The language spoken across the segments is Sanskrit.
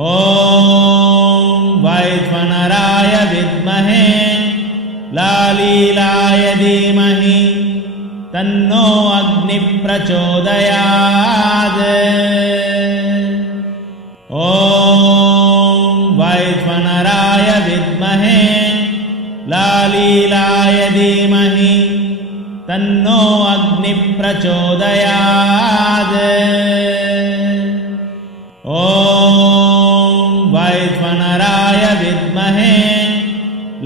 ॐ वैश्वानराय विद्महे लालीलाय धीमहि तन्नो अग्निः प्रचोदयात्। ॐ वैश्वानराय विद्महे लालीलाय धीमहि तन्नो अग्निः प्रचोदयात्। ॐ वैश्वानराय विद्महे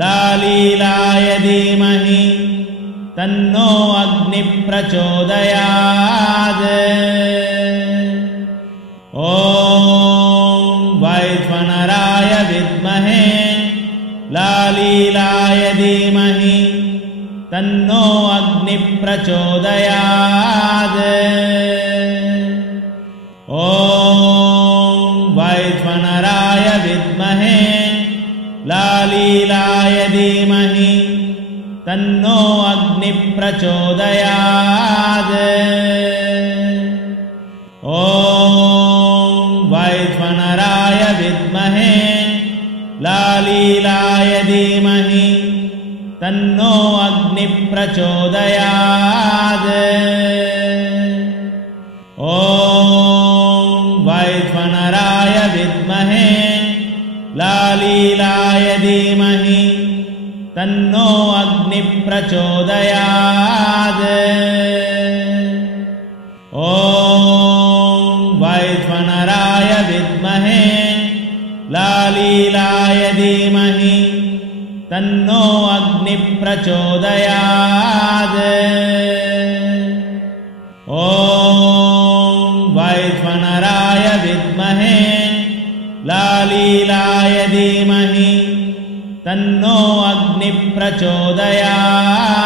लालीलाय धीमहि तन्नो अग्निः प्रचोदयात्। ॐ वैश्वानराय विद्महे लालीलाय धीमहि तन्नो अग्निः प्रचोदयात्। ॐ वैश्वानराय विद्महे लालीलाय धीमहि तन्नो अग्निः प्रचोदयात्। ॐ वैश्वानराय विद्महे लालीलाय धीमहि तन्नो अग्निः प्रचोदयात्। ॐ वैश्वानराय विद्महे लालीलाय धीमहि तन्नो अग्निः प्रचोदयात्। ॐ वैश्वानराय विद्महे लालीलाय धीमहि तन्नो अग्निः प्रचोदयात्। ॐ वैश्वानराय विद्महे लालीलाय धीमहि तन्नो अग्निः प्रचोदयात्।